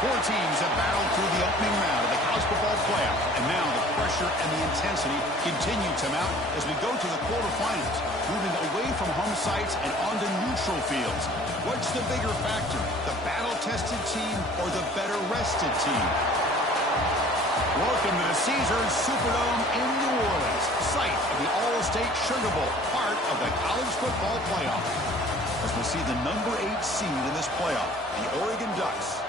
Four teams have battled through the opening round of the college football playoff, and now the pressure and the intensity continue to mount as we go to the quarterfinals, moving away from home sites and onto neutral fields. What's the bigger factor, the battle-tested team or the better-rested team? Welcome to the Caesars Superdome in New Orleans, site of the All-State Sugar Bowl, part of the college football playoff. As we see the number 8 seed in this playoff, the Oregon Ducks,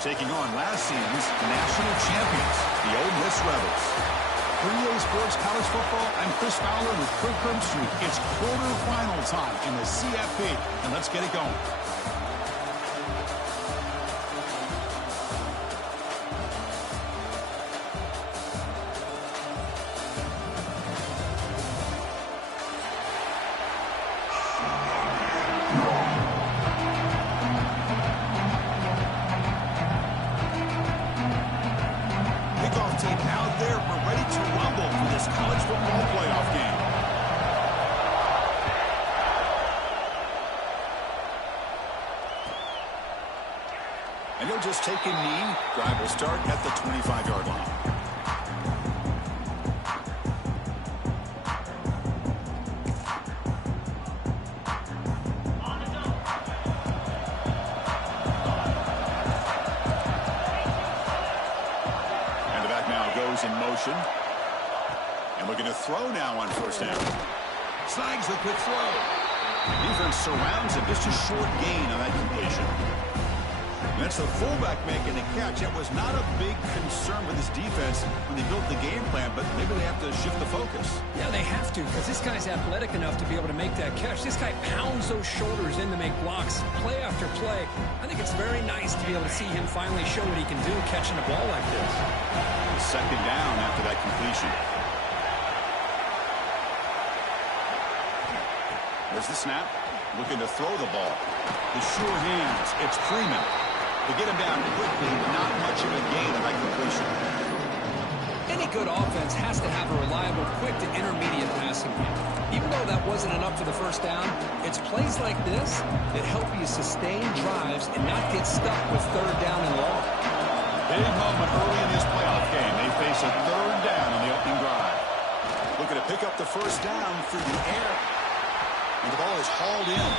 taking on last season's national champions, the Ole Miss Rebels. For EA Sports College Football, I'm Chris Fowler with Kirk Street. It's quarterfinal time in the CFB, and let's get it going. And he'll just take a knee. Drive will start at the 25-yard line. And the back now goes in motion. And looking to throw now on first down. Snags the quick throw. Defense surrounds him. Just a short gain on that completion. That's the fullback making the catch. That was not a big concern for this defense when they built the game plan, but maybe they have to shift the focus. Yeah, they have to, because this guy's athletic enough to be able to make that catch. This guy pounds those shoulders in to make blocks play after play. I think it's very nice to be able to see him finally show what he can do catching a ball like this. Second down after that completion. There's the snap. Looking to throw the ball. The sure hands. It's Freeman. To get him down quickly, not much of a gain on that completion. Any good offense has to have a reliable, quick to intermediate passing game. Even though that wasn't enough for the first down, it's plays like this that help you sustain drives and not get stuck with third down and long. Big moment early in this playoff game. They face a third down on the opening drive. Looking to pick up the first down through the air. And the ball is hauled in.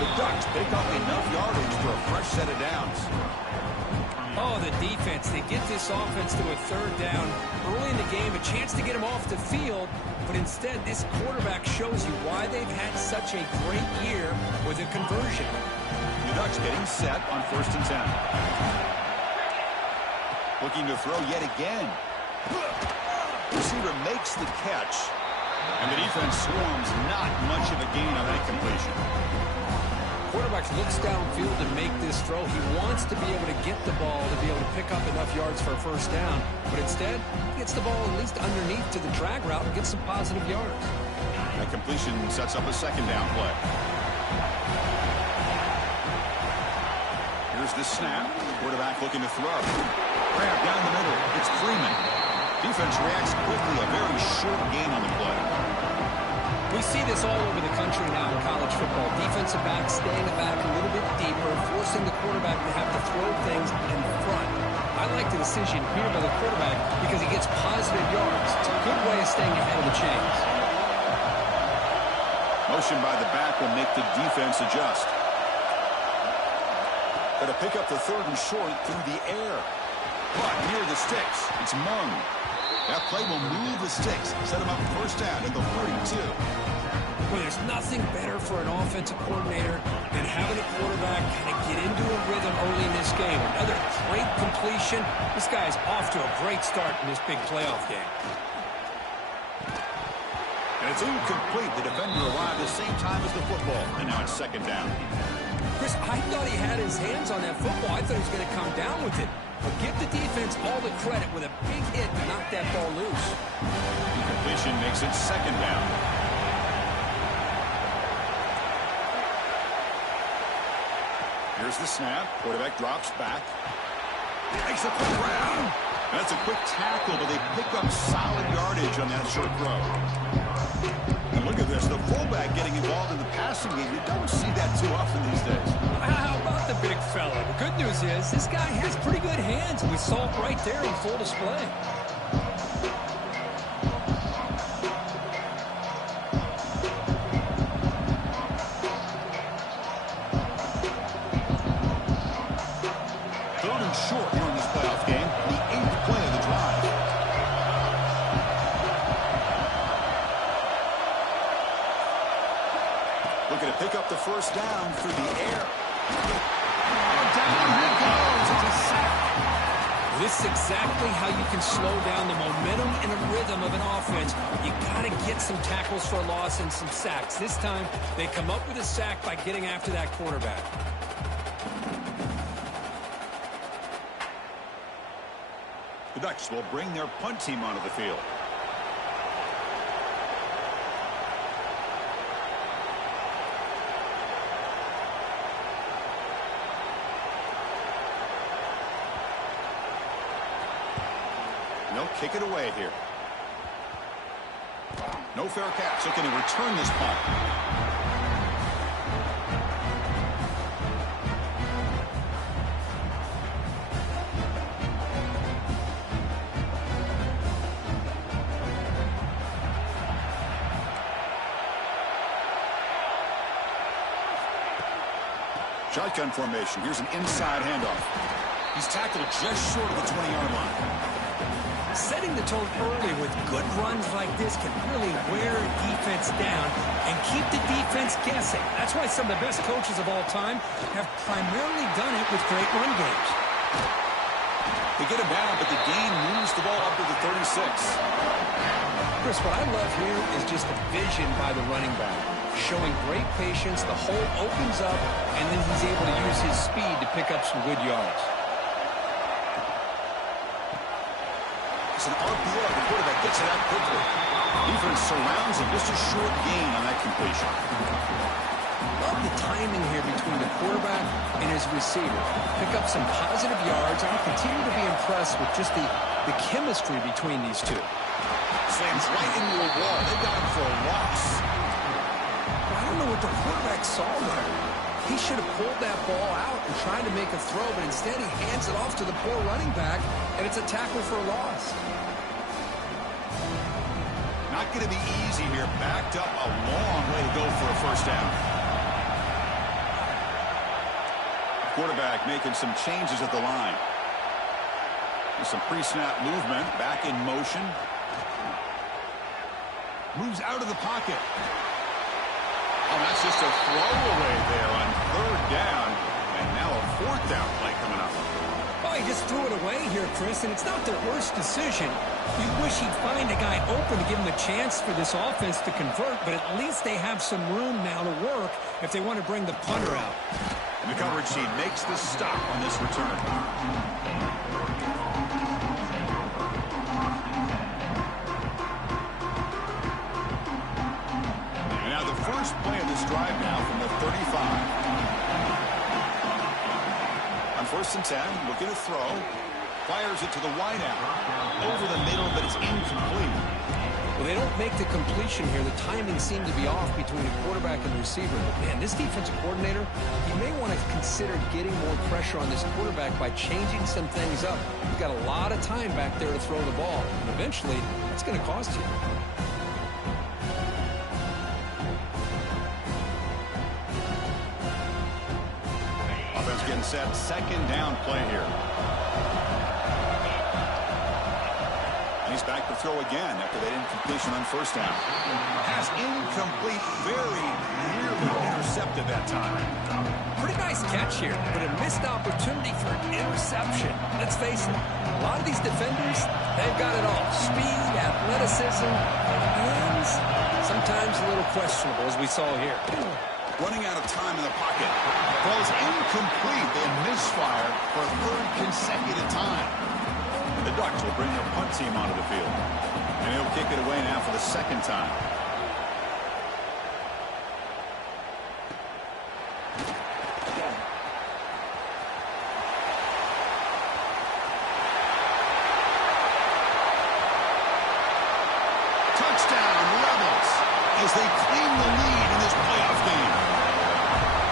The Ducks pick up enough yardage for a fresh set of downs. Oh, the defense. They get this offense to a third down. Early in the game, a chance to get him off the field. But instead, this quarterback shows you why they've had such a great year with a conversion. The Ducks getting set on 1st and 10. Looking to throw yet again. Receiver makes the catch. And the defense swarms, not much of a gain on that completion. Quarterback looks downfield to make this throw. He wants to be able to get the ball to be able to pick up enough yards for a first down. But instead, he gets the ball at least underneath to the drag route and gets some positive yards. That completion sets up a second down play. Here's the snap. Quarterback looking to throw. Grab down the middle. It's Freeman. Defense reacts quickly, a very short gain on the play. We see this all over the country now in college football. Defensive backs staying back a little bit deeper, forcing the quarterback to have to throw things in front. I like the decision here by the quarterback because he gets positive yards. It's a good way of staying ahead of the chains. Motion by the back will make the defense adjust. Got to pick up the third and short through the air. But near the sticks, it's Mung. That play will move the sticks, set him up first down at the 42. Well, there's nothing better for an offensive coordinator than having a quarterback kind of get into a rhythm early in this game. Another great completion. This guy's off to a great start in this big playoff game. And it's incomplete. The defender arrived the same time as the football, and now it's second down. Chris, I thought he had his hands on that football. I thought he was going to come down with it. But give the defense all the credit with a big hit to knock that ball loose. Incompletion makes it second down. Here's the snap. Quarterback drops back. He makes a quick grab. That's a quick tackle, but they pick up solid yardage on that short throw. And look at this. The fullback getting involved in the passing game. You don't see that too often these days. How about the big fella. The good news is this guy has pretty good hands, and we saw it right there in full display. Third and short here in this playoff game, the 8th play of the drive. Looking to pick up the first down through the air. And down he goes. It's a sack. This is exactly how you can slow down the momentum and a rhythm of an offense. You got to get some tackles for a loss and some sacks. This time, they come up with a sack by getting after that quarterback. The Ducks will bring their punt team onto the field. They'll kick it away here. No fair catch. Looking to return this punt. Shotgun formation. Here's an inside handoff. He's tackled just short of the 20-yard line. Setting the tone early with good runs like this can really wear a defense down and keep the defense guessing. That's why some of the best coaches of all time have primarily done it with great run games. They get him down, but the gain moves the ball up to the 36. Chris, what I love here is just the vision by the running back. Showing great patience, the hole opens up, and then he's able to use his speed to pick up some good yards. It's an RPO. The quarterback gets it out quickly. Defense surrounds him. Just a short gain on that completion. Love the timing here between the quarterback and his receiver. Pick up some positive yards. I continue to be impressed with just the chemistry between these two. Slams right into a wall. They got him for a loss. I don't know what the quarterback saw there. He should have pulled that ball out and tried to make a throw, but instead he hands it off to the poor running back, and it's a tackle for a loss. Not going to be easy here. Backed up a long way to go for a first down. Quarterback making some changes at the line. With some pre-snap movement. Back in motion. Moves out of the pocket. Oh, that's just a throwaway there on third down. And now a fourth down play coming up. Oh, he just threw it away here, Chris, and it's not the worst decision. You wish he'd find a guy open to give him a chance for this offense to convert, but at least they have some room now to work if they want to bring the punter out. And the coverage team makes the stop on this return. First play of this drive now from the 35. On first and 10, looking to throw. Fires it to the wideout. Over the middle, but it's incomplete. Well, they don't make the completion here. The timing seemed to be off between the quarterback and the receiver. But, man, this defensive coordinator, he may want to consider getting more pressure on this quarterback by changing some things up. You've got a lot of time back there to throw the ball. And eventually, that's going to cost you. Getting set, second down play here. And he's back to throw again after that incompletion on first down. Pass incomplete, very nearly intercepted that time. Pretty nice catch here, but a missed opportunity for an interception. Let's face it, a lot of these defenders, they've got it all. Speed, athleticism, hands, sometimes a little questionable, as we saw here. Running out of time in the pocket. Throws incomplete. They misfire for a third consecutive time. The Ducks will bring their punt team onto the field. And he'll kick it away now for the second time. Touchdown, Rebels, as they claim the lead in this playoff game.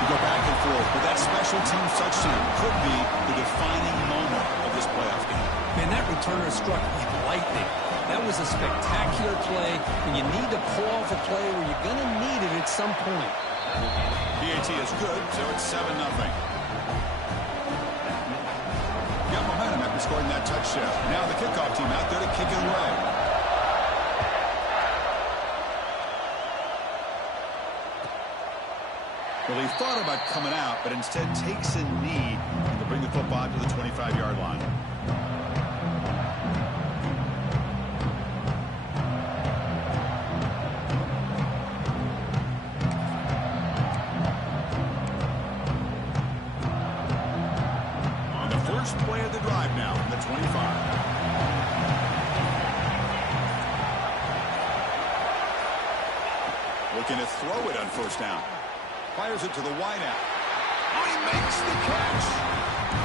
You go back and forth, but that special team touchdown could be the defining moment of this playoff game. Man, that returner struck like lightning. That was a spectacular play, and you need to pull off a play where you're going to need it at some point. PAT is good, so it's 7-0. Got momentum after scoring that touchdown. Now the kickoff team out there to kick it away. Well, he thought about coming out, but instead takes a knee to bring the football to the 25-yard line. On the first play of the drive now from the 25. Looking to throw it on first down. Fires it to the wideout. Oh, he makes the catch.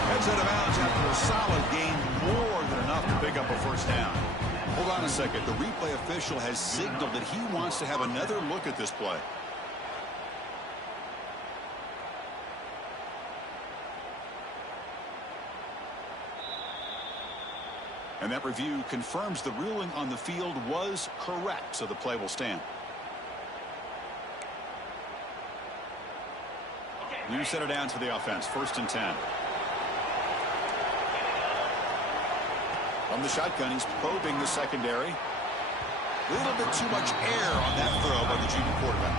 Heads out of bounds after a solid gain, more than enough to pick up a first down. Hold on a second. The replay official has signaled that he wants to have another look at this play. And that review confirms the ruling on the field was correct, so the play will stand. New set of downs for the offense. 1st and 10. From the shotgun, he's probing the secondary. A little bit too much air on that throw by the junior quarterback.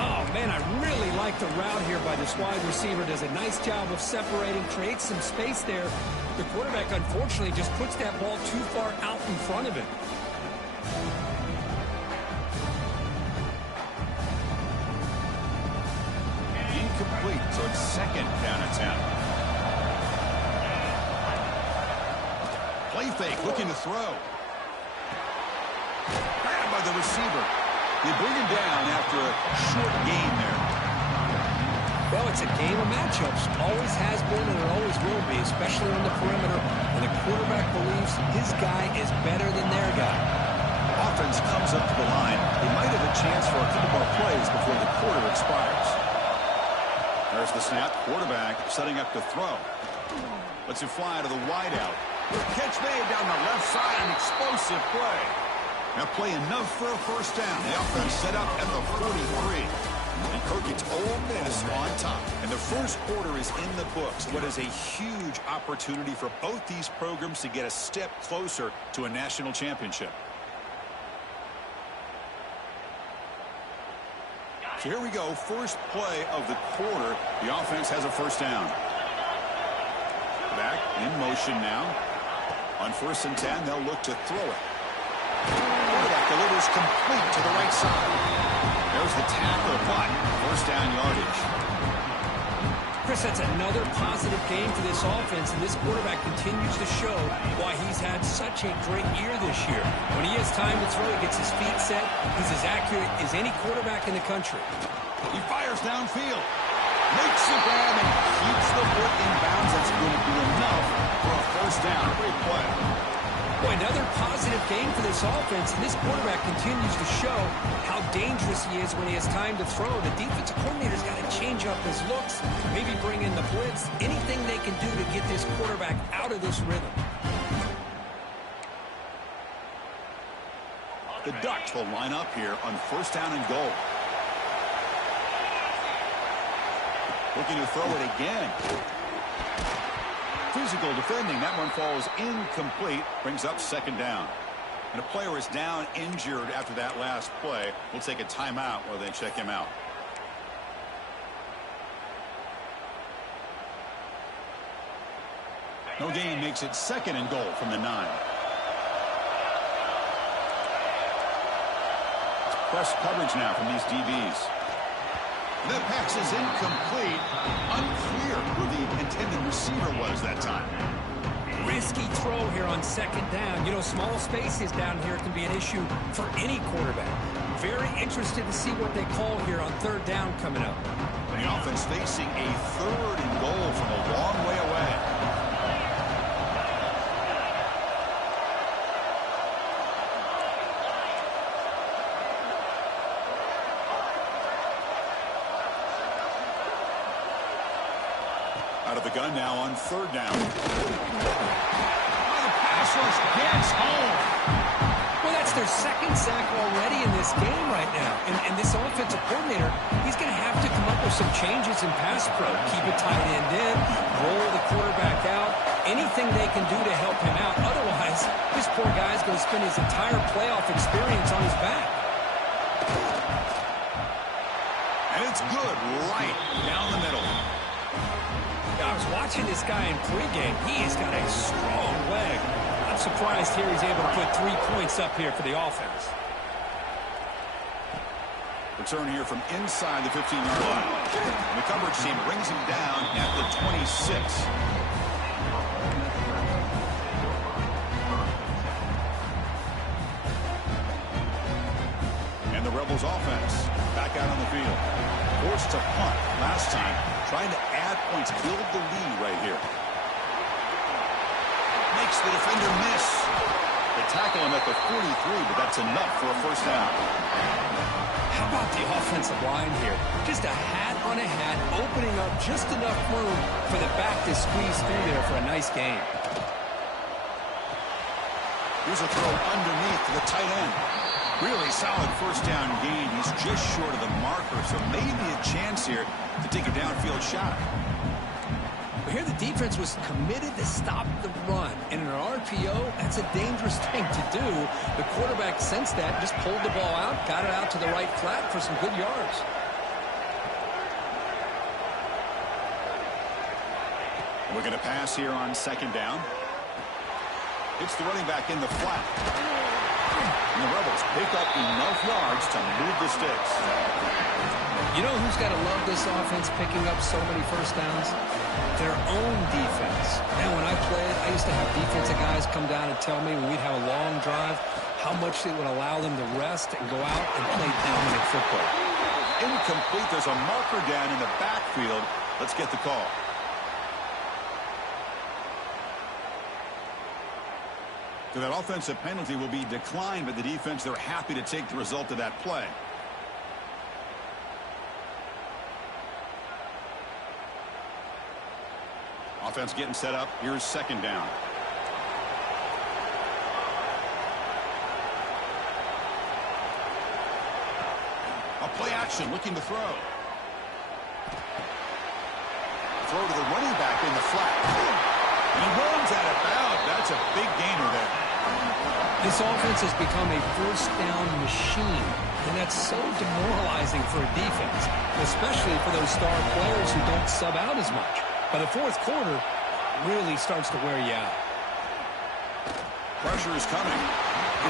Oh, man, I really like the route here by this wide receiver. Does a nice job of separating, creates some space there. The quarterback, unfortunately, just puts that ball too far out in front of him. Incomplete, so it's 2nd down and 10. Play fake, looking to throw. Grabbed by the receiver. They bring him down after a short gain there. Well, it's a game of matchups. Always has been and it always will be, especially on the perimeter. And the quarterback believes his guy is better than their guy. Offense comes up to the line. They might have a chance for a couple more plays before the quarter expires. There's the snap. Quarterback setting up to throw. Lets it fly to the wideout. Catch made down the left side. An explosive play. Now play enough for a first down. The offense set up at the 43. And Kirk gets Ole Miss on top. And the first quarter is in the books. What is a huge opportunity for both these programs to get a step closer to a national championship. So here we go. First play of the quarter. The offense has a first down. Back in motion now. On 1st and 10, they'll look to throw it. Quarterback delivers complete to the right side. There's the tackle, but first down yardage. Chris, that's another positive game for this offense, and this quarterback continues to show why he's had such a great year this year. When he has time to throw, he gets his feet set. He's as accurate as any quarterback in the country. He fires downfield. Makes the grab and keeps the foot in bounds. That's going to be enough for a first down. Great play. Boy, another positive game for this offense, and this quarterback continues to show how dangerous he is when he has time to throw. The defensive coordinator's got to change up his looks, maybe bring in the blitz, anything they can do to get this quarterback out of this rhythm. The Ducks will line up here on first down and goal. Looking to throw it again. Physical defending. That one falls incomplete. Brings up 2nd down. And a player is down injured after that last play. We'll take a timeout while they check him out. No gain makes it 2nd and goal from the 9. Press coverage now from these DBs. The pass is incomplete. Unclear who the intended receiver was that time. Risky throw here on 2nd down. You know, small spaces down here can be an issue for any quarterback. Very interested to see what they call here on 3rd down coming up. The offense facing a 3rd and goal from a long way away. Out of the gun now on third down. Oh, the pass rush gets home. Well, that's their second sack already in this game right now. And this offensive coordinator, he's going to have to come up with some changes in pass pro. Keep a tight end in, roll the quarterback out, anything they can do to help him out. Otherwise, this poor guy's going to spend his entire playoff experience on his back. And it's good right down the middle. I was watching this guy in pregame. He has got a strong leg. I'm surprised here he's able to put 3 points up here for the offense. Return here from inside the 15-yard line. The coverage team brings him down at the 26. And the Rebels offense back out on the field. Forced to punt last time, trying to add points, build the lead right here. Makes the defender miss. They tackle him at the 43, but that's enough for a first down. How about the offensive line here? Just a hat on a hat, opening up just enough room for the back to squeeze through there for a nice gain. Here's a throw underneath to the tight end. Really solid first down gain. He's just short of the marker, so maybe a chance here to take a downfield shot. But here the defense was committed to stop the run. And in an RPO, that's a dangerous thing to do. The quarterback sensed that, just pulled the ball out, got it out to the right flat for some good yards. We're going to pass here on second down. It's the running back in the flat. And the Rebels pick up enough yards to move the sticks. You know who's got to love this offense picking up so many first downs? Their own defense. And when I played, I used to have defensive guys come down and tell me when we'd have a long drive how much it would allow them to rest and go out and play dominant football. Incomplete. There's a marker down in the backfield. Let's get the call. So that offensive penalty will be declined by the defense. They're happy to take the result of that play. Offense getting set up. Here's second down. A play action looking to throw. Throw to the running back in the flat. And he runs out of bounds. That's a big gainer there. This offense has become a first down machine, and that's so demoralizing for a defense, especially for those star players who don't sub out as much. By the fourth quarter, it really starts to wear you out. Pressure is coming.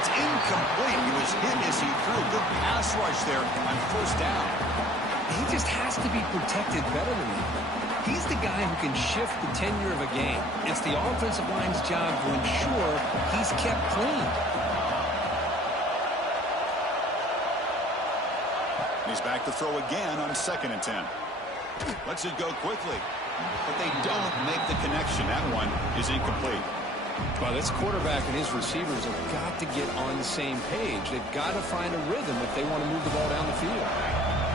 It's incomplete. He was hit as he threw. Good pass rush there on first down. He just has to be protected better than that. He's the guy who can shift the tenure of a game. It's the offensive line's job to ensure he's kept clean. He's back to throw again on 2nd and 10. Lets it go quickly, but they don't make the connection. That one is incomplete. Well, this quarterback and his receivers have got to get on the same page. They've got to find a rhythm if they want to move the ball down the field.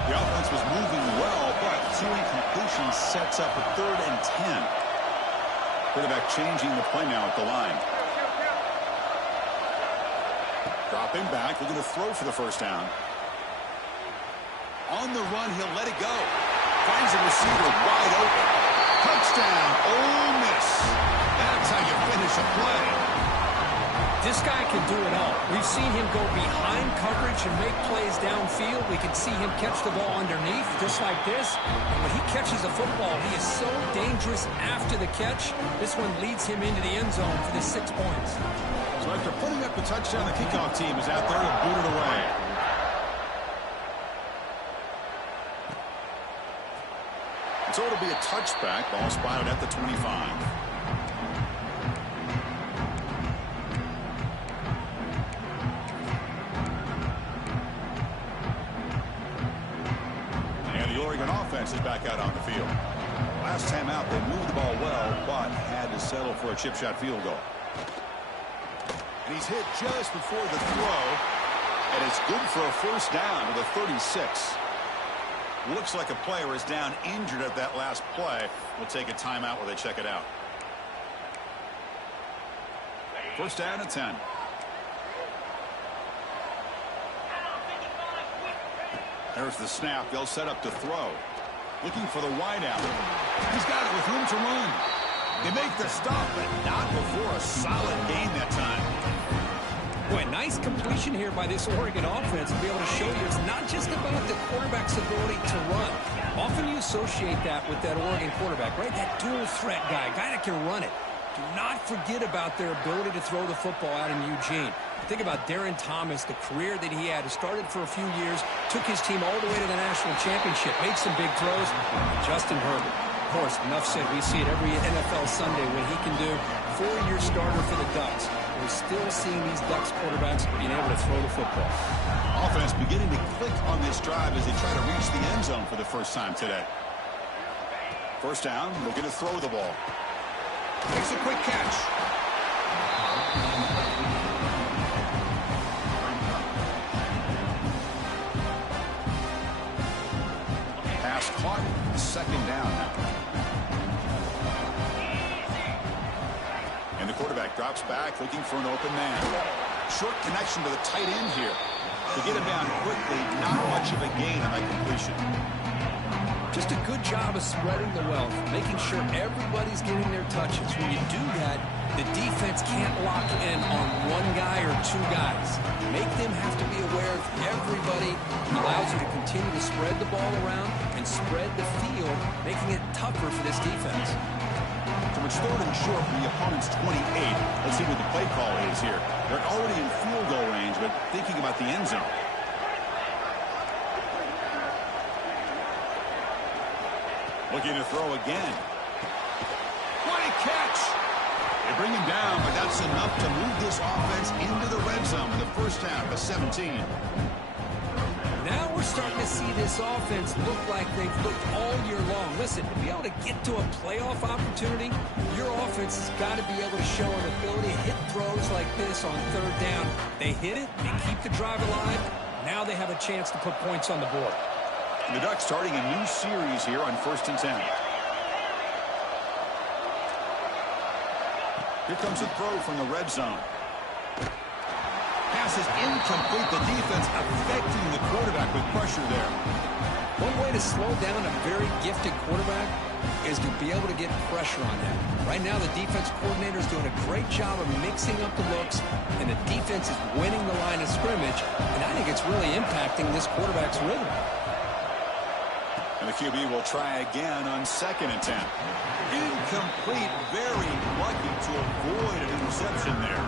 The offense was moving well, but 2 incompletions sets up a 3rd and 10. Quarterback changing the play now at the line. Dropping back, looking to throw for the first down. On the run, he'll let it go. Finds a receiver wide open. Touchdown, Ole Miss. That's how you finish a play. This guy can do it all. We've seen him go behind coverage and make plays downfield. We can see him catch the ball underneath, just like this. And when he catches a football, he is so dangerous after the catch. This one leads him into the end zone for the 6 points. So after putting up the touchdown, the kickoff team is out there to boot it away. And so it'll be a touchback. Ball spotted at the 25. Offense is back out on the field. Last time out, they moved the ball well, but had to settle for a chip shot field goal. And he's hit just before the throw, and it's good for a first down to the 36. Looks like a player is down injured at that last play. We'll take a timeout while they check it out. First down and 10. There's the snap. They'll set up to throw. Looking for the wide out. He's got it with room to run. They make the stop, but not before a solid gain that time. Boy, nice completion here by this Oregon offense to be able to show you it's not just about the quarterback's ability to run. Often you associate that with that Oregon quarterback, right? That dual threat guy that can run it. Do not forget about their ability to throw the football out in Eugene. Think about Darren Thomas, the career that he had. He started for a few years, took his team all the way to the national championship, made some big throws. And Justin Herbert, of course, enough said. We see it every NFL Sunday what he can do. 4-year starter for the Ducks. We're still seeing these Ducks quarterbacks being able to throw the football. Offense beginning to click on this drive as they try to reach the end zone for the first time today. First down, looking to throw the ball. Makes a quick catch. Pass caught. Second down now. And the quarterback drops back looking for an open man. Short connection to the tight end here. To get him down quickly, not much of a gain on that completion. Just a good job of spreading the wealth, making sure everybody's getting their touches. When you do that, the defense can't lock in on one guy or two guys. Make them have to be aware of everybody. Allows you to continue to spread the ball around and spread the field, making it tougher for this defense. So it's third and short from the opponent's 28. Let's see what the play call is here. They're already in field goal range, but thinking about the end zone. Looking to throw again. What a catch! They bring him down, but that's enough to move this offense into the red zone with the first down of 17. Now we're starting to see this offense look like they've looked all year long. Listen, to be able to get to a playoff opportunity, your offense has got to be able to show an ability to hit throws like this on third down. They hit it, they keep the drive alive. Now they have a chance to put points on the board. And the Ducks starting a new series here on first and 10. Here comes a throw from the red zone. Pass is incomplete. The defense affecting the quarterback with pressure there. One way to slow down a very gifted quarterback is to be able to get pressure on him. Right now, the defense coordinator is doing a great job of mixing up the looks, and the defense is winning the line of scrimmage, and I think it's really impacting this quarterback's rhythm. And the QB will try again on second and 10. Incomplete. Very lucky to avoid an interception there.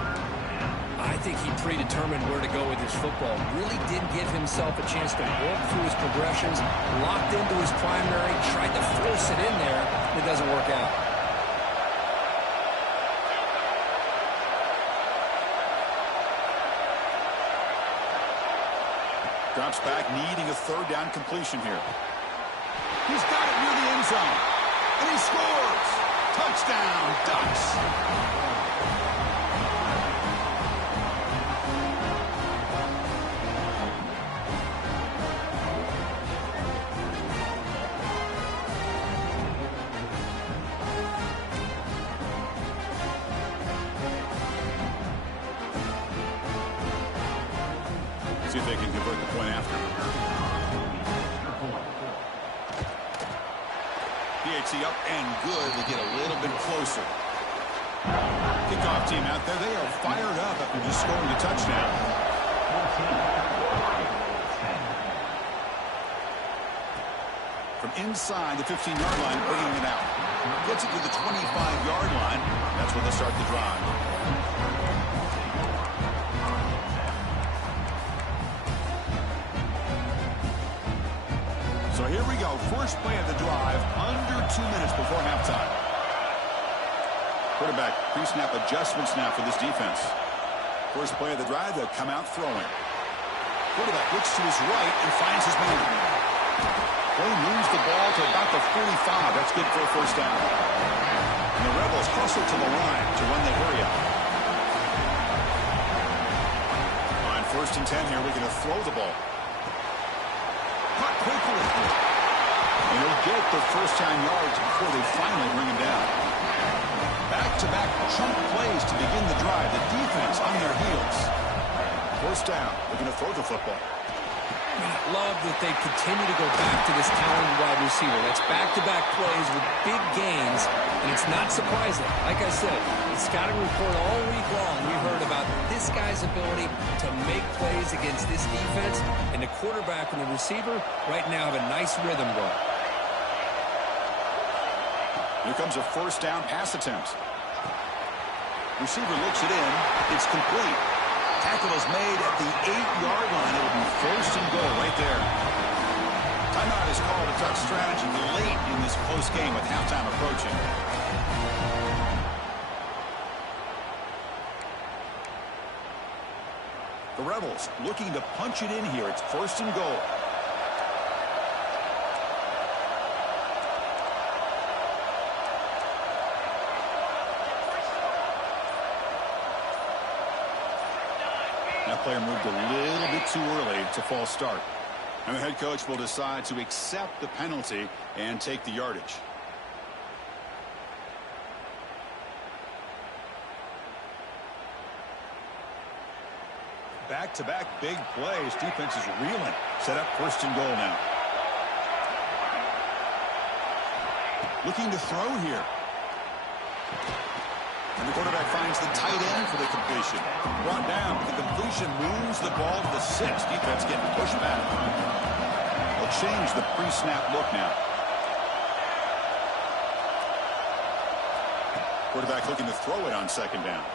I think he predetermined where to go with his football. Really didn't give himself a chance to walk through his progressions. Locked into his primary. Tried to force it in there. It doesn't work out. Drops back, needing a third down completion here. He's got it near the end zone. And he scores! Touchdown, Ducks! See if they can convert the point after. PHC up and good. They get a little bit closer. Kickoff team out there. They are fired up after just scoring a touchdown. From inside the 15-yard line, bringing it out. Gets it to the 25-yard line. That's where they start the drive. So here we go. First play of the drive, under 2 minutes before halftime. Quarterback pre-snap adjustment snap for this defense. First play of the drive, they'll come out throwing. Quarterback looks to his right and finds his man. Play moves the ball to about the 45. That's good for a first down. And the Rebels hustle to the line to run the hurry up. On first and 10 here, we're going to throw the ball. Caught quickly. And he'll get the first down yards before they finally bring him down. Back-to-back chunk plays to begin the drive. The defense on their heels. First down. Looking to throw the football. I love that they continue to go back to this talented wide receiver. That's back-to-back plays with big gains, and it's not surprising. Like I said, the scouting report all week long, we heard about this guy's ability to make plays against this defense, and the quarterback and the receiver right now have a nice rhythm going. Here comes a first down pass attempt. Receiver looks it in. It's complete. Tackle is made at the 8-yard line. It will be first and goal right there. Timeout is called to touch strategy late in this close game with halftime approaching. The Rebels looking to punch it in here. It's first and goal. That player moved a little bit too early. It's a false start. And the head coach will decide to accept the penalty and take the yardage. Back-to-back big plays. Defense is reeling. Set up first and goal now. Looking to throw here. And the quarterback finds the tight end for the completion. Brought down. The completion moves the ball to the 6. Defense getting pushed back. They'll change the pre-snap look now. Quarterback looking to throw it on second down.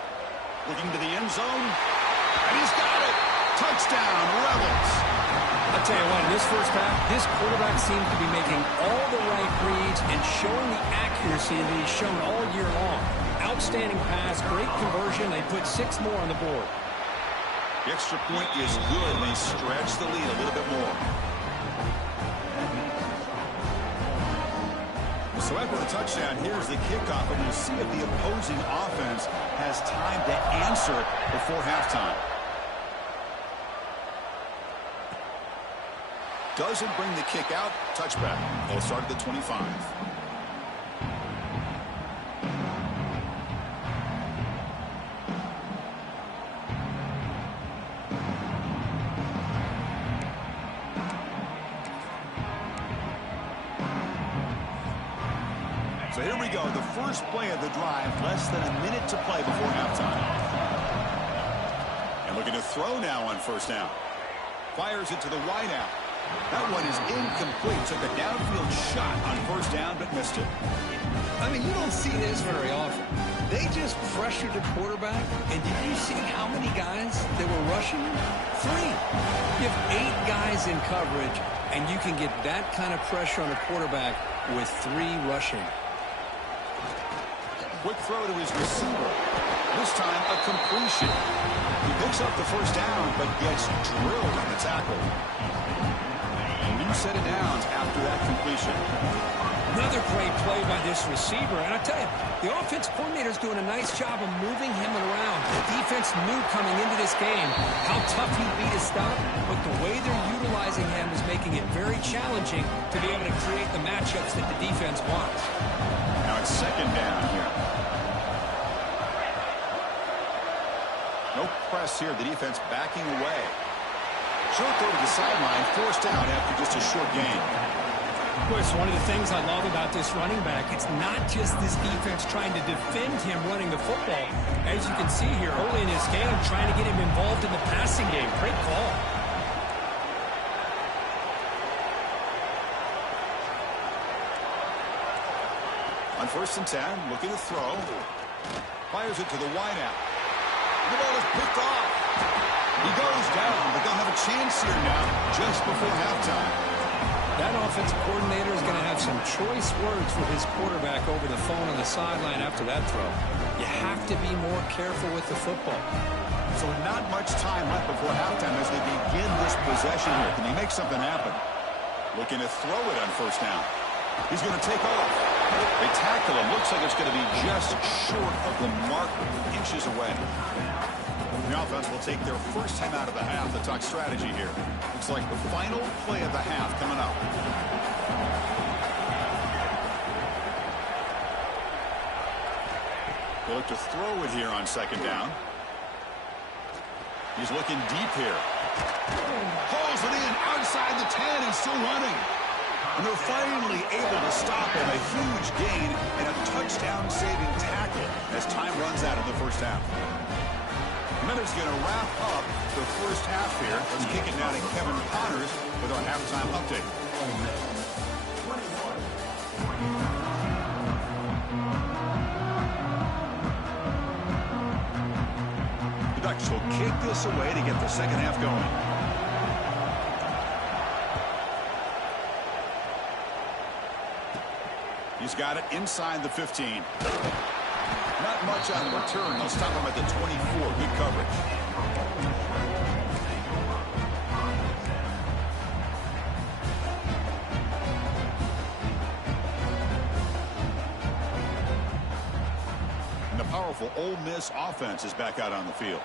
Looking to the end zone. And he's got it. Touchdown, Rebels. I'll tell you what, in this first half, this quarterback seems to be making all the right reads and showing the accuracy that he's shown all year long. Outstanding pass, great conversion. They put 6 more on the board. The extra point is good, and they stretch the lead a little bit more. So after the touchdown, here's the kickoff, and we'll see if the opposing offense has time to answer before halftime. Doesn't bring the kick out. Touchback. They'll start at the 25. So here we go, the first play of the drive, less than a minute to play before halftime. And looking to throw now on first down. Fires it to the wideout. That one is incomplete. Took a downfield shot on first down, but missed it. I mean, you don't see this very often. They just pressured the quarterback, and did you see how many guys they were rushing? 3. You have 8 guys in coverage, and you can get that kind of pressure on a quarterback with 3 rushing. Quick throw to his receiver. This time a completion. He picks up the first down, but gets drilled on the tackle. A new set of downs after that completion. Another great play by this receiver. And I tell you, the offense coordinator is doing a nice job of moving him around. The defense knew coming into this game how tough he'd be to stop, but the way they're utilizing him is making it very challenging to be able to create the matchups that the defense wants. Now it's second down here. No press here. The defense backing away. Short throw to the sideline, forced out after just a short gain. Of course, one of the things I love about this running back, it's not just this defense trying to defend him running the football. As you can see here, early in this game, trying to get him involved in the passing game. Great call. On first and 10, looking to throw. Fires it to the wideout. The ball is picked off. He goes down, but they'll have a chance here now just before halftime. That offensive coordinator is going to have some choice words for his quarterback over the phone on the sideline after that throw. You have to be more careful with the football. So not much time left before halftime as they begin this possession here. Can he make something happen? Looking to throw it on first down. He's going to take off. They tackle him. Looks like it's going to be just short of the marker, inches away. The offense will take their first time out of the half. The talk strategy here. Looks like the final play of the half coming up. They look to throw it here on second down. He's looking deep here. Hauls it in outside the 10 and still running. And they're finally able to stop him. A huge gain and a touchdown-saving tackle as time runs out in the first half. Miller's going to wrap up the first half here. Let's kick it now to Kevin Connors with our halftime update. The Ducks will kick this away to get the second half going. He's got it inside the 15. Not much on the return. They'll stop him at the 24. Good coverage. And the powerful Ole Miss offense is back out on the field.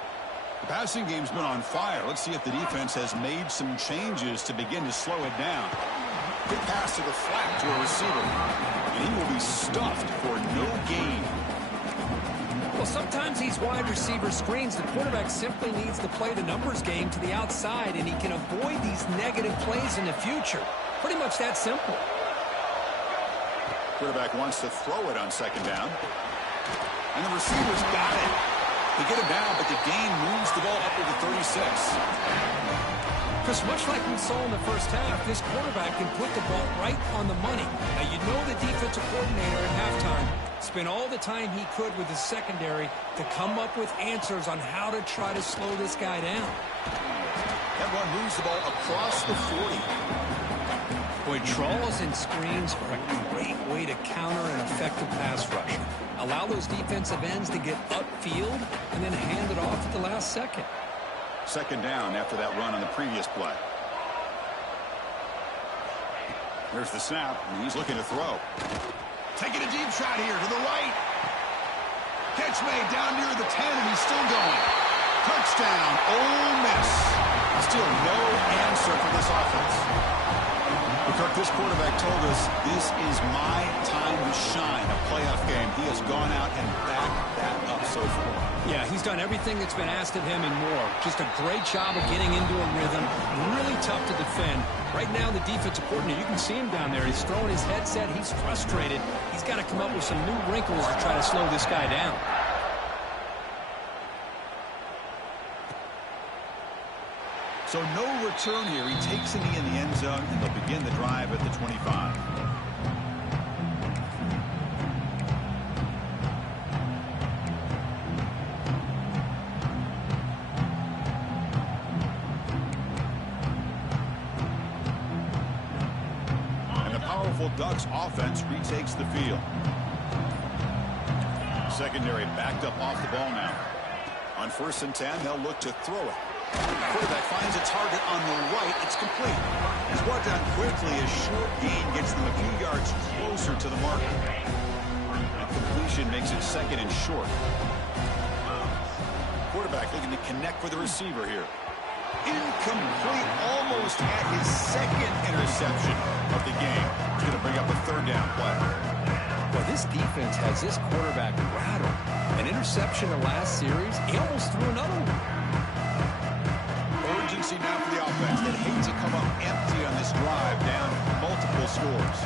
The passing game's been on fire. Let's see if the defense has made some changes to begin to slow it down. Good pass to the flat to a receiver. And he will be stuffed for no gain. Well, sometimes these wide receiver screens, the quarterback simply needs to play the numbers game to the outside, and he can avoid these negative plays in the future. Pretty much that simple. Quarterback wants to throw it on second down. And the receiver's got it. They get him down, but the gain moves the ball up to the 36. Because much like we saw in the first half, this quarterback can put the ball right on the money. Now, you know the defensive coordinator at halftime spent all the time he could with his secondary to come up with answers on how to try to slow this guy down. That one moves the ball across the 40. Boy, draws and screens are a great way to counter an effective pass rush. Allow those defensive ends to get upfield and then hand it off at the last second. Second down after that run on the previous play. There's the snap, and he's looking to throw. Taking a deep shot here to the right. Catch made down near the 10, and he's still going. Touchdown, Ole Miss. Still no answer for this offense. But Kirk, this quarterback told us this is my time to shine, a playoff game. He has gone out and backed that up so far. Yeah, he's done everything that's been asked of him and more. Just a great job of getting into a rhythm. Really tough to defend. Right now, the defensive coordinator, you can see him down there. He's throwing his headset. He's frustrated. He's got to come up with some new wrinkles to try to slow this guy down. So no return here. He takes a knee in the end zone, and they'll begin the drive at the 25. Ducks offense retakes the field. Secondary backed up off the ball now. On 1st and 10, they'll look to throw it. Quarterback finds a target on the right. It's complete. He's brought down quickly. A short gain gets them a few yards closer to the marker. And completion makes it 2nd and short. Quarterback looking to connect with the receiver here. Incomplete, almost at his 2nd interception of the game. He's going to bring up a 3rd down play. Well, this defense has this quarterback rattled. An interception the last series, he almost threw another one. Urgency now for the offense. They'd hate to come up empty on this drive, down multiple scores.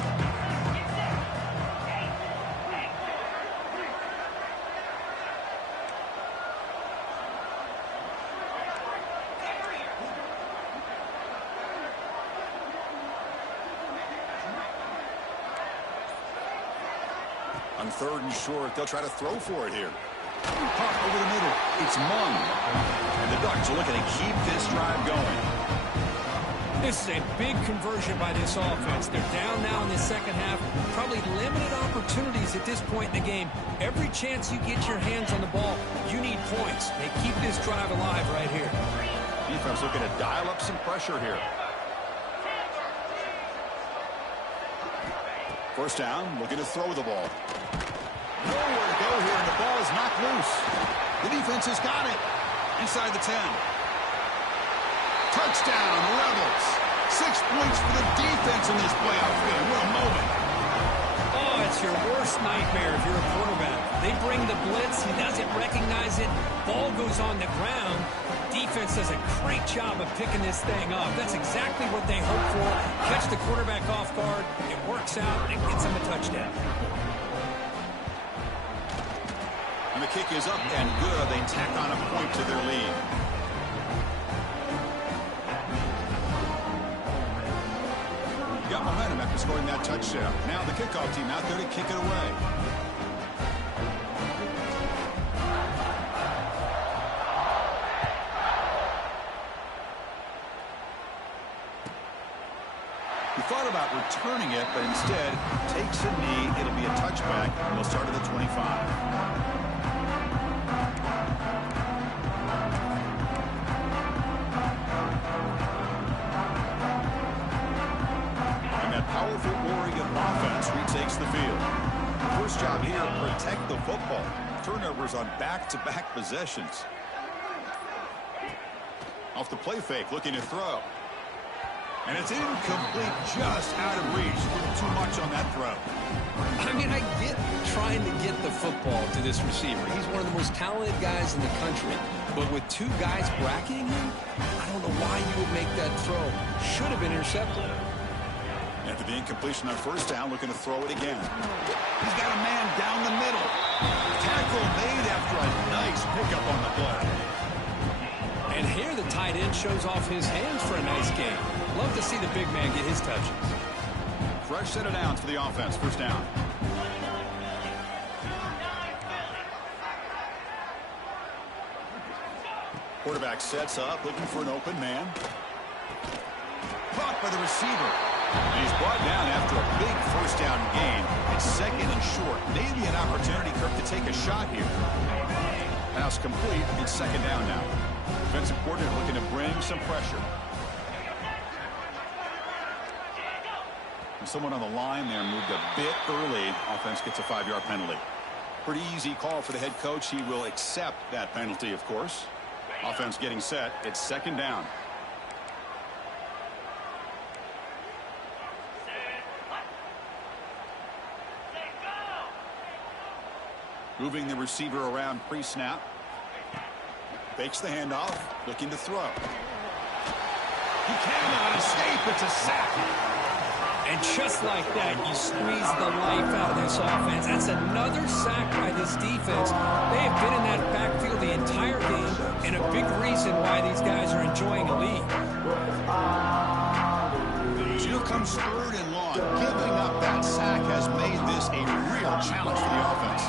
On 3rd and short, they'll try to throw for it here. Pop over the middle. It's Mung. And the Ducks are looking to keep this drive going. This is a big conversion by this offense. They're down now in the second half. Probably limited opportunities at this point in the game. Every chance you get your hands on the ball, you need points. They keep this drive alive right here. Defense looking to dial up some pressure here. 1st down, looking to throw the ball. Nowhere to go here, and the ball is knocked loose. The defense has got it. Inside the 10. Touchdown, Rebels. 6 points for the defense in this playoff game. What a moment. Oh, it's your worst nightmare if you're a quarterback. They bring the blitz. He doesn't recognize it. Ball goes on the ground. Defense does a great job of picking this thing up. That's exactly what they hope for. Catch the quarterback off guard. It works out, and it gets him a touchdown. And the kick is up and good. They tack on a point to their lead. Got momentum after scoring that touchdown. Now the kickoff team out there to kick it away. He thought about returning it, but instead takes a knee. It'll be a touchback. We'll start at the 25. Powerful Oregon offense retakes the field. First job here, protect the football. Turnovers on back-to-back possessions. Off the play fake, looking to throw. And it's incomplete, just out of reach. A little too much on that throw. I mean, I get trying to get the football to this receiver. He's one of the most talented guys in the country. But with two guys bracketing him, I don't know why you would make that throw. Should have been intercepted. After the incompletion on first down, looking to throw it again. He's got a man down the middle. Tackle made after a nice pickup on the play. And here the tight end shows off his hands for a nice game. Love to see the big man get his touches. Fresh set of downs for the offense. First down. Quarterback sets up, looking for an open man. Caught by the receiver. And he's brought down after a big first down gain. It's second and short. Maybe an opportunity, Kirk, to take a shot here. Pass complete. It's second down now. Defensive coordinator looking to bring some pressure. And someone on the line there moved a bit early. Offense gets a 5-yard penalty. Pretty easy call for the head coach. He will accept that penalty, of course. Offense getting set. It's second down. Moving the receiver around pre-snap. Fakes the handoff. Looking to throw. He cannot escape. It's a sack. And just like that, you squeeze the life out of this offense. That's another sack by this defense. They have been in that backfield the entire game, and a big reason why these guys are enjoying a lead. So here comes third and long. Giving up that sack has made this a real challenge for the offense.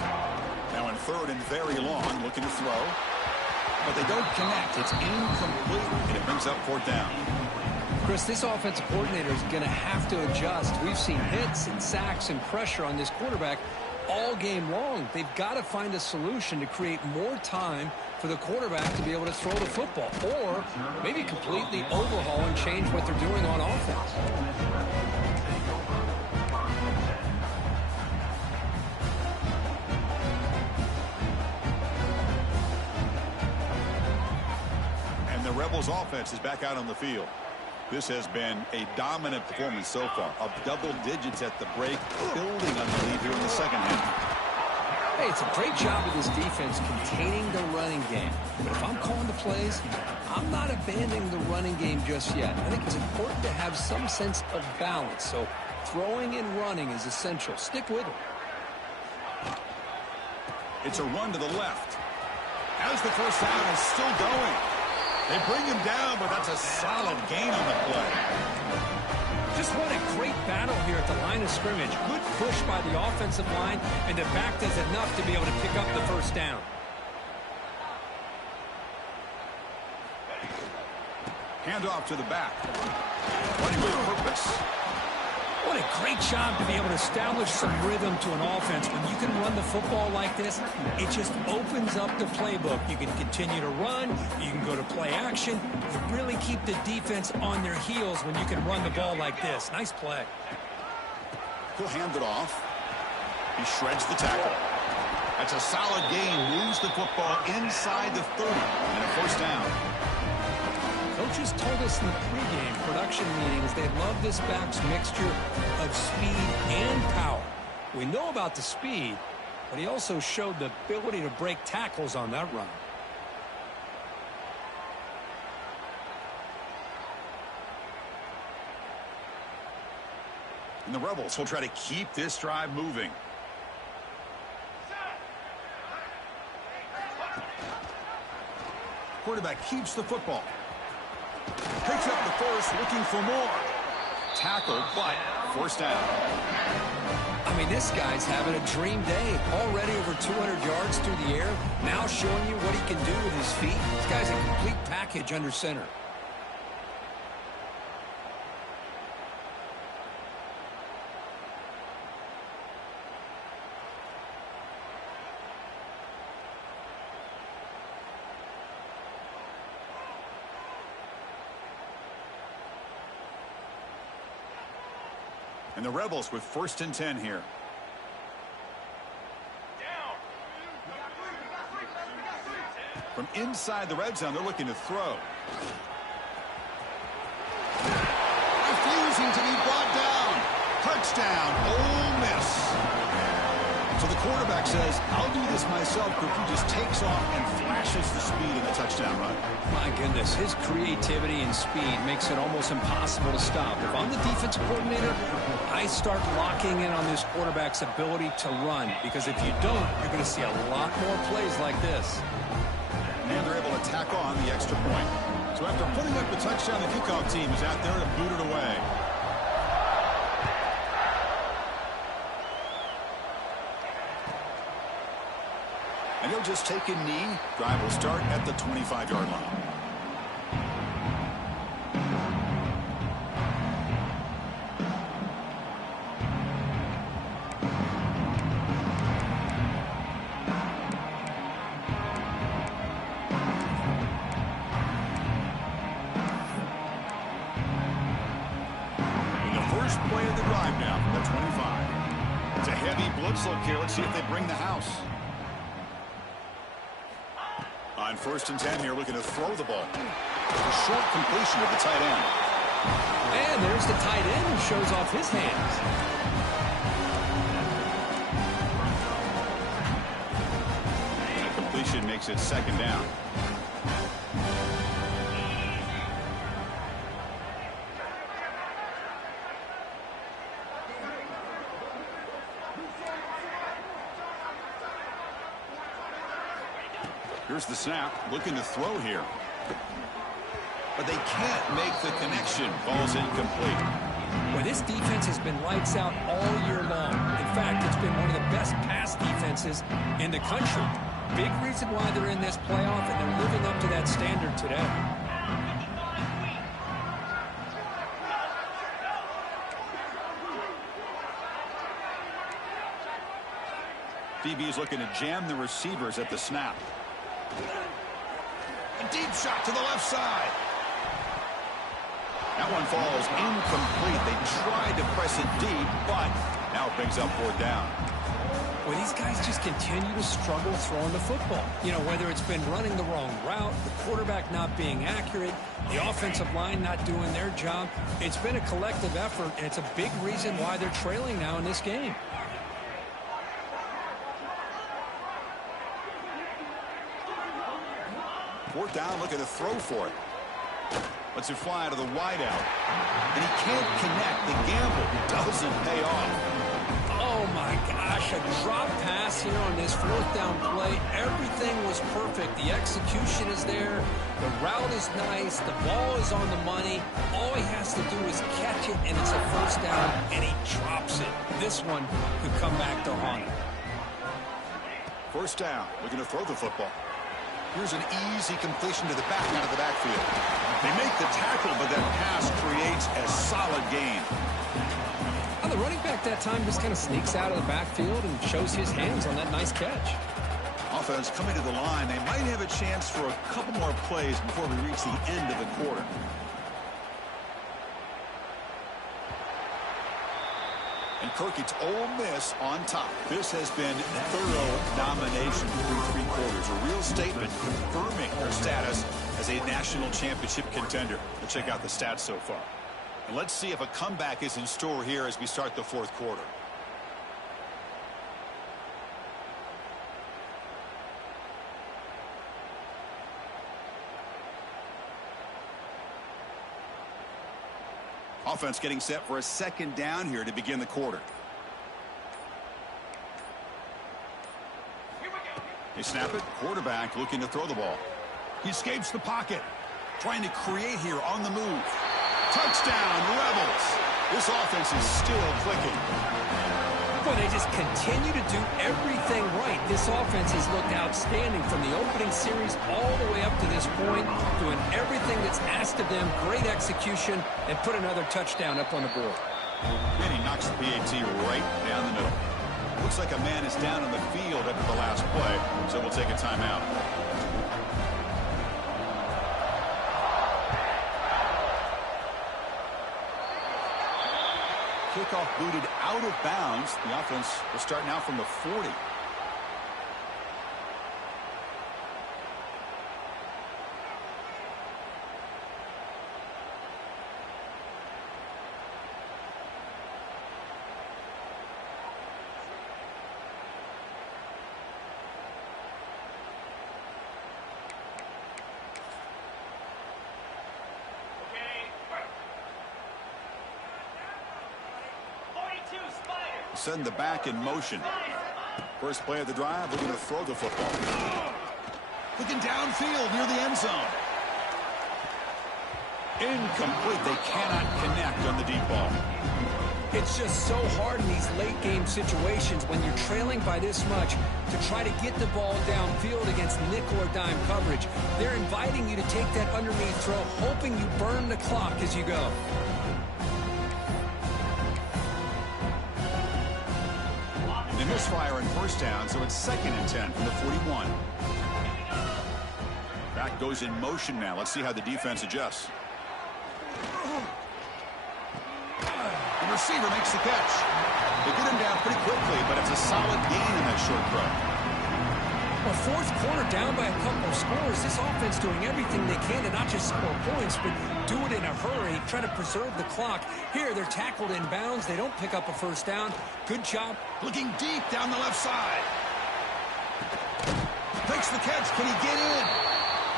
Now in third and very long, looking to throw. But they don't connect. It's incomplete, and it brings up fourth down. Chris, this offensive coordinator is going to have to adjust. We've seen hits and sacks and pressure on this quarterback all game long. They've got to find a solution to create more time for the quarterback to be able to throw the football, or maybe completely overhaul and change what they're doing on offense. And the Rebels offense is back out on the field. This has been a dominant performance so far, of double digits at the break, building on the lead here in the second half. Hey, it's a great job of this defense containing the running game. But if I'm calling the plays, I'm not abandoning the running game just yet. I think it's important to have some sense of balance. So throwing and running is essential. Stick with it. It's a run to the left. As the first down is still going. They bring him down, but that's a solid gain on the play. Just what a great battle here at the line of scrimmage. Good push by the offensive line, and the back does enough to be able to pick up the first down. Hand off to the back. Running with purpose. What a great job to be able to establish some rhythm to an offense. When you can run the football like this, it just opens up the playbook. You can continue to run. You can go to play action. You really keep the defense on their heels when you can run the ball like this. Nice play. He'll hand it off. He shreds the tackle. That's a solid gain. Moves the football inside the 30 and a first down. Coaches told us in the pregame production meetings they love this back's mixture of speed and power. We know about the speed, but he also showed the ability to break tackles on that run. And the Rebels will try to keep this drive moving. Quarterback keeps the football. Picks up the first, looking for more. Tackle, but first down. I mean, this guy's having a dream day. Already over 200 yards through the air. Now showing you what he can do with his feet. This guy's a complete package under center. And the Rebels with 1st and 10 here. From inside the red zone, they're looking to throw. Refusing to be brought down. Touchdown, Ole Miss. So the quarterback says, I'll do this myself, but he just takes off and flashes the speed in the touchdown run. My goodness, his creativity and speed makes it almost impossible to stop. If I'm the defensive coordinator, I start locking in on this quarterback's ability to run, because if you don't, you're going to see a lot more plays like this. And they're able to tack on the extra point. So after putting up the touchdown, the kickoff team is out there to boot it away. And he'll just take a knee. Drive will start at the 25-yard line. And the first play of the drive now, the 25. It's a heavy blitz look here. Let's see if they bring the house. On 1st and 10 here, looking to throw the ball. A short completion of the tight end. And there's the tight end who shows off his hands. And a completion makes it 2nd down. Here's the snap, looking to throw here. But they can't make the connection. Ball's incomplete. Well, this defense has been lights out all year long. In fact, it's been one of the best pass defenses in the country. Big reason why they're in this playoff, and they're living up to that standard today. DB is looking to jam the receivers at the snap. A deep shot to the left side. That one falls incomplete. They tried to press it deep, but now it brings up 4th down. Well, these guys just continue to struggle throwing the football. You know, whether it's been running the wrong route, the quarterback not being accurate, the offensive line not doing their job. It's been a collective effort, and it's a big reason why they're trailing now in this game. Fourth down, looking to throw for it. Lets it fly to the wideout. And he can't connect. The gamble doesn't pay off. Oh, my gosh. A drop pass here on this 4th down play. Everything was perfect. The execution is there. The route is nice. The ball is on the money. All he has to do is catch it, and it's a 1st down, and he drops it. This one could come back to haunt him. 1st down, looking to throw the football. Here's an easy completion to the back out of the backfield. They make the tackle, but that pass creates a solid gain. The running back that time just kind of sneaks out of the backfield and shows his hands on that nice catch. Offense coming to the line. They might have a chance for a couple more plays before we reach the end of the quarter. And Kirk, it's Ole Miss on top. This has been thorough domination through 3 quarters. A real statement confirming their status as a national championship contender. Let's check out the stats so far. And let's see if a comeback is in store here as we start the 4th quarter. Offense getting set for a 2nd down here to begin the quarter. They snap it. Quarterback looking to throw the ball. He escapes the pocket. Trying to create here on the move. Touchdown, Rebels. This offense is still clicking. Boy, they just continue to do everything right. This offense has looked outstanding from the opening series all the way up to this point, doing everything that's asked of them, great execution, and put another touchdown up on the board. And he knocks the PAT right down the middle. Looks like a man is down on the field after the last play, so we'll take a timeout. Kickoff booted out of bounds. The offense will start now from the 40. Send the back in motion. First play of the drive, they're going to throw the football. Looking downfield near the end zone. Incomplete. They cannot connect on the deep ball. It's just so hard in these late game situations when you're trailing by this much to try to get the ball downfield against nickel or dime coverage. They're inviting you to take that underneath throw, hoping you burn the clock as you go. They misfire on 1st down, so it's 2nd and 10 from the 41. Back goes in motion now. Let's see how the defense adjusts. The receiver makes the catch. They get him down pretty quickly, but it's a solid gain in that short throw. Well, 4th quarter down by a couple of scores. This offense doing everything they can to not just score points, but do it in a hurry, try to preserve the clock. Here, they're tackled in bounds. They don't pick up a 1st down. Good job. Looking deep down the left side. Takes the catch. Can he get in?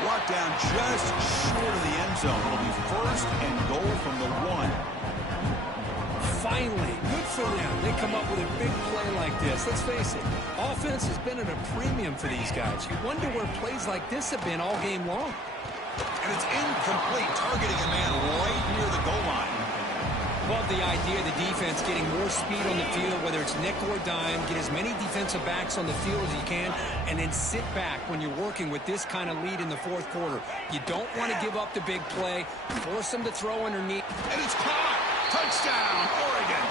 Brought down just short of the end zone. It'll be 1st and goal from the 1. Finally, good for them. They come up with a big play like this. Let's face it, offense has been at a premium for these guys. You wonder where plays like this have been all game long. And it's incomplete, targeting a man right near the goal line. Love the idea of the defense getting more speed on the field, whether it's nickel or dime, get as many defensive backs on the field as you can, and then sit back when you're working with this kind of lead in the 4th quarter. You don't want to give up the big play, force them to throw underneath. And it's caught! Touchdown, Oregon!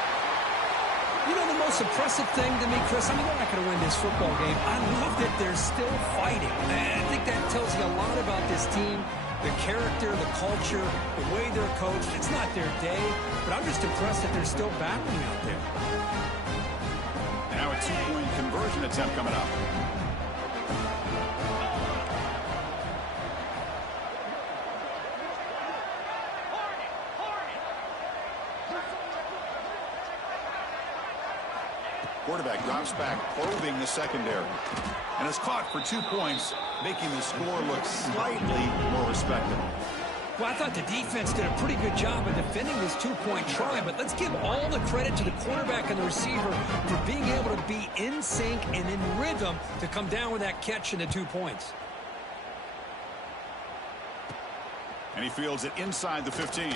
You know the most impressive thing to me, Chris, I mean, they're not going to win this football game. I love that they're still fighting. I think that tells you a lot about this team, the character, the culture, the way they're coached. It's not their day, but I'm just impressed that they're still battling out there. Now a 2-point conversion attempt coming up. Quarterback drops back, probing the secondary. And is caught for 2 points, making the score look slightly more respectable. Well, I thought the defense did a pretty good job of defending this 2-point try, but let's give all the credit to the quarterback and the receiver for being able to be in sync and in rhythm to come down with that catch and the 2 points. And he fields it inside the 15.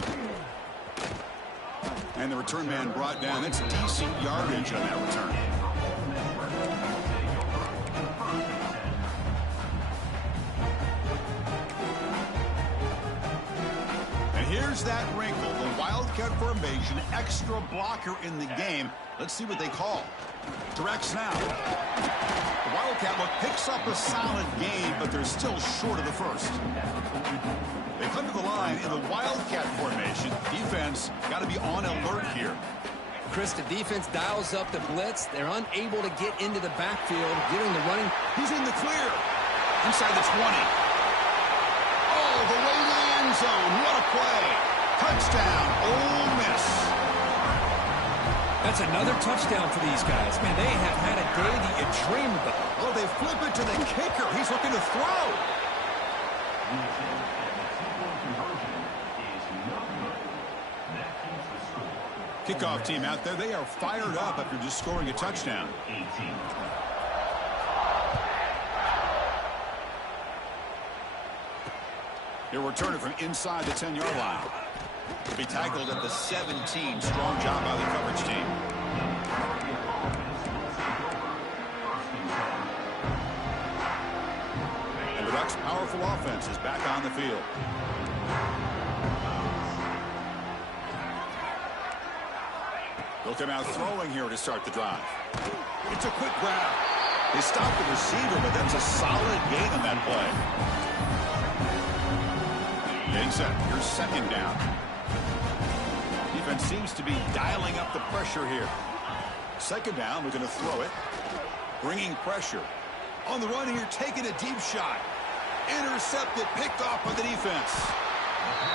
And the return man brought down. That's decent yardage on that return. And here's that wrinkle. The Wildcat formation, extra blocker in the game. Let's see what they call. Direct snap. The Wildcat look picks up a solid gain, but they're still short of the 1st. They come to the line in the Wildcat formation. Defense got to be on alert here. Chris, the defense dials up the blitz. They're unable to get into the backfield, getting the running. He's in the clear. Inside the 20. Oh, the way to the end zone. What a play. Touchdown, Ole Miss. That's another touchdown for these guys. Man, they have had a day that you dream about. Oh, they flip it to the kicker. He's looking to throw. Kickoff team out there. They are fired up after just scoring a touchdown. He'll return it from inside the 10-yard line. To be tackled at the 17. Strong job by the coverage team. And the Ducks' powerful offense is back on the field. They'll come out throwing here to start the drive. It's a quick grab. They stopped the receiver, but that's a solid gain on that play. Getting set. Here's second down. Defense seems to be dialing up the pressure here. Second down, we're going to throw it. Bringing pressure. On the run here, taking a deep shot. Intercepted, picked off by the defense.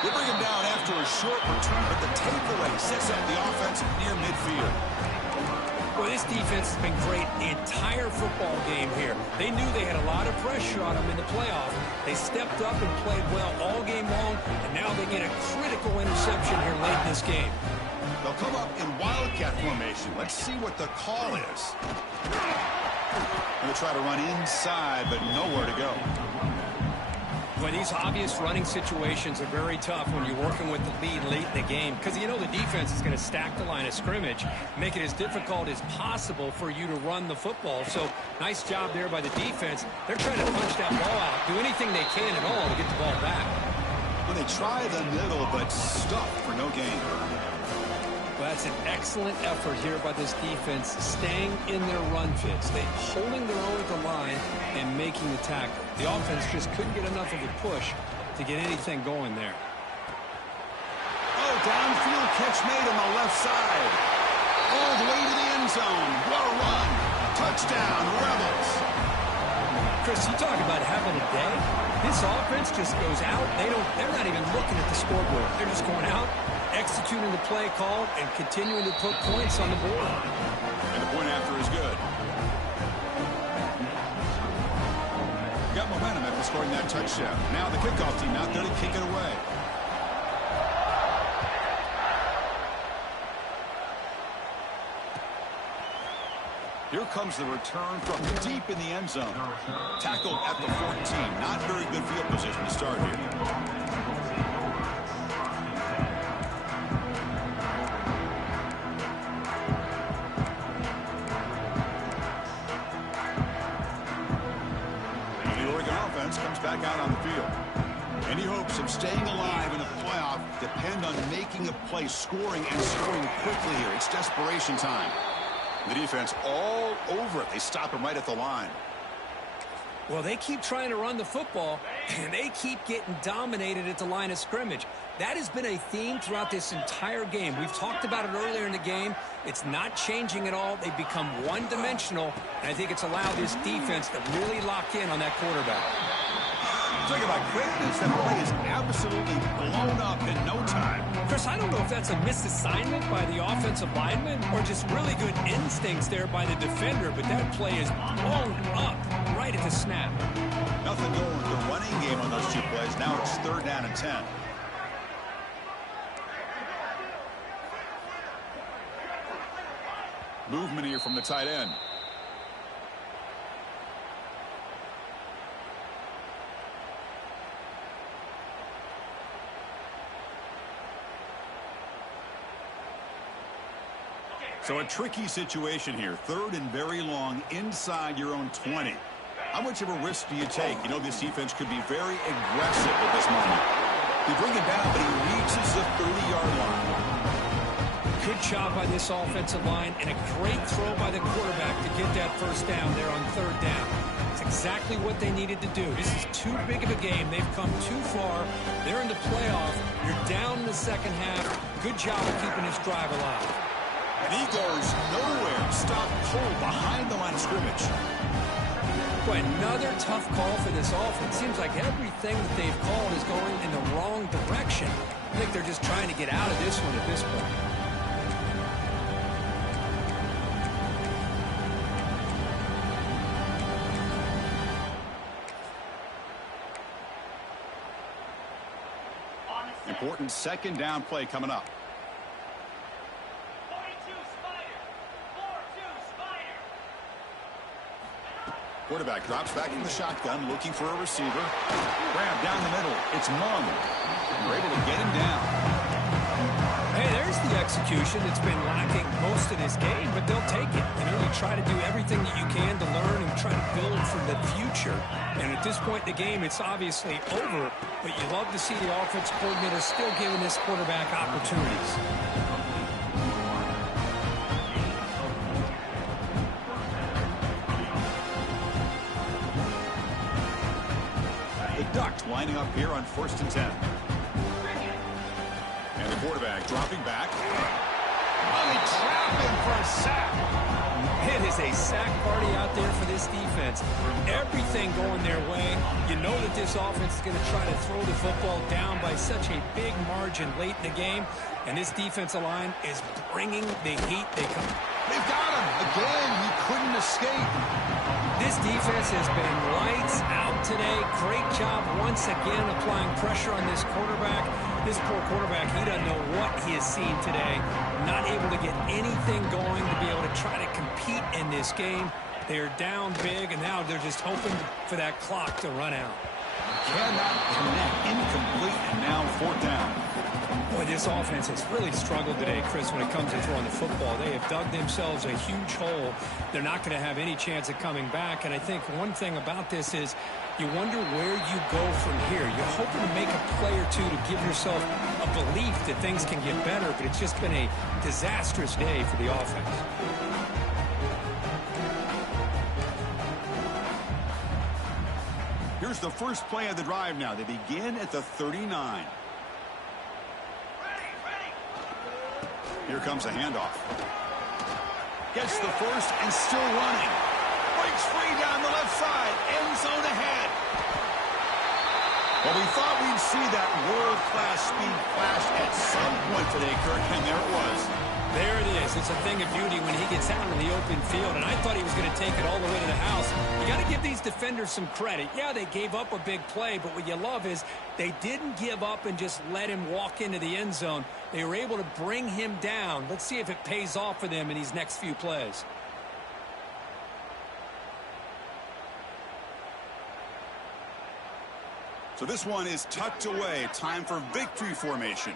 They bring him down after a short return, but the takeaway sets up the offense near midfield. Boy, this defense has been great the entire football game here. They knew they had a lot of pressure on them in the playoff. They stepped up and played well all game long, and now they get a critical interception here late in this game. They'll come up in wildcat formation. Let's see what the call is. They'll try to run inside, but nowhere to go. Well, these obvious running situations are very tough when you're working with the lead late in the game because you know the defense is going to stack the line of scrimmage, make it as difficult as possible for you to run the football. So nice job there by the defense. They're trying to punch that ball out, do anything they can at all to get the ball back. Well, they try the middle, but stuck for no gain. Well, that's an excellent effort here by this defense, staying in their run fits. They holding their own at the line and making the tackle. The offense just couldn't get enough of a push to get anything going there. Oh, downfield catch made on the left side. All the way to the end zone. What a run. Touchdown, Rebels. Chris, you talk about having a day. This offense just goes out. They're not even looking at the scoreboard. They're just going out, executing the play call, and continuing to put points on the board. And the point after is good. Got momentum after scoring that touchdown. Now the kickoff team out there to kick it away. Here comes the return from deep in the end zone. Tackled at the 14. Not very good field position to start here. Comes back out on the field. Any hopes of staying alive in a playoff depend on making a play, scoring and scoring quickly here. It's desperation time. The defense all over it. They stop him right at the line. Well, they keep trying to run the football, and they keep getting dominated at the line of scrimmage. That has been a theme throughout this entire game. We've talked about it earlier in the game. It's not changing at all. They've become one-dimensional, and I think it's allowed this defense to really lock in on that quarterback. Talking about quickness, that play is absolutely blown up in no time. Chris, I don't know if that's a misassignment by the offensive lineman or just really good instincts there by the defender, but that play is blown up right at the snap. Nothing going with the running game on those two plays. Now it's 3rd down and 10. Movement here from the tight end. So a tricky situation here. 3rd and very long inside your own 20. How much of a risk do you take? You know this defense could be very aggressive at this moment. They bring it down, but he reaches the 30-yard line. Good job by this offensive line and a great throw by the quarterback to get that first down there on 3rd down. It's exactly what they needed to do. This is too big of a game. They've come too far. They're in the playoff. You're down in the second half. Good job of keeping this drive alive. And he goes nowhere. Stopped cold behind the line of scrimmage. Boy, another tough call for this offense. Seems like everything that they've called is going in the wrong direction. I think they're just trying to get out of this one at this point. Important second down play coming up. Quarterback drops back in the shotgun, looking for a receiver. Grab down the middle. It's Mung. And we're able to get him down. Hey, there's the execution that's been lacking most of this game, but they'll take it. You know, you try to do everything that you can to learn and try to build for the future. And at this point in the game, it's obviously over, but you love to see the offense coordinator still giving this quarterback opportunities. Ducks lining up here on 1st and 10. And the quarterback dropping back. Oh, they trap him for a sack. It is a sack party out there for this defense. Everything going their way. You know that this offense is going to try to throw the football down by such a big margin late in the game. And this defensive line is bringing the heat. They've got him. Again, he couldn't escape. This defense has been lights out today. Great job once again applying pressure on this quarterback. This poor quarterback, he doesn't know what he has seen today. Not able to get anything going to be able to try to compete in this game. They're down big, and now they're just hoping for that clock to run out. Cannot connect. Incomplete, and now 4th down. Boy, this offense has really struggled today, Chris, when it comes to throwing the football. They have dug themselves a huge hole. They're not going to have any chance of coming back. And I think one thing about this is you wonder where you go from here. You're hoping to make a play or two to give yourself a belief that things can get better, but it's just been a disastrous day for the offense. Here's the first play of the drive now. They begin at the 39. Here comes a handoff. Gets the first and still running. Breaks free down the left side. End zone ahead. Well, we thought we'd see that world-class speed flash at some point today, Kirk, and there it was. There it is. It's a thing of beauty when he gets out in the open field, and I thought he was going to take it all the way to the house. You got to give these defenders some credit. Yeah, they gave up a big play, but what you love is they didn't give up and just let him walk into the end zone. They were able to bring him down. Let's see if it pays off for them in these next few plays. So this one is tucked away. Time for victory formation.